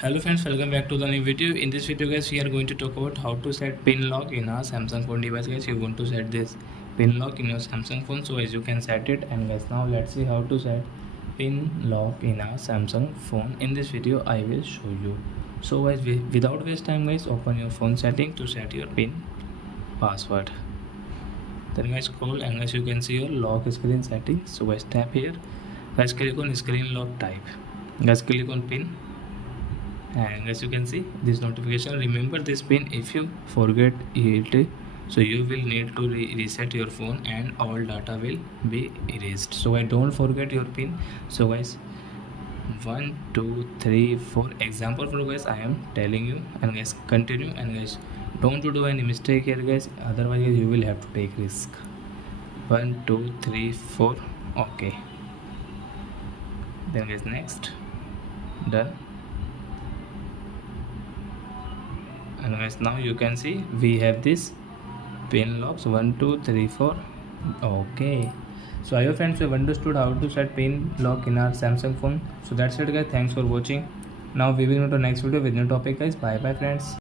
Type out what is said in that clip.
Hello friends, welcome back to the new video. In this video guys, we are going to talk about how to set pin lock in a Samsung phone device. Guys, you want to set this pin lock in your Samsung phone, so as you can set it. And guys, now let's see how to set pin lock in a Samsung phone. In this video I will show you. So guys, without waste time guys, open your phone setting to set your pin password. Then guys, scroll and guys, you can see your lock screen settings. So guys, tap here. Guys, click on screen lock type. Guys, click on pin, and as you can see this notification. Remember this pin. If you forget it, so you will need to reset your phone and all data will be erased. So I don't forget your pin. So guys, 1 2 3 4 example for guys I am telling you, and guys continue, and guys don't do any mistake here guys, otherwise guys, you will have to take risk. 1 2 3 4 okay. Then guys, next, done. And guys, now you can see we have this pin locks 1 2 3 4 okay. So I hope friends you have understood how to set pin lock in our Samsung phone. So that's it guys, thanks for watching. Now we will go to next video with new topic guys. Bye bye friends.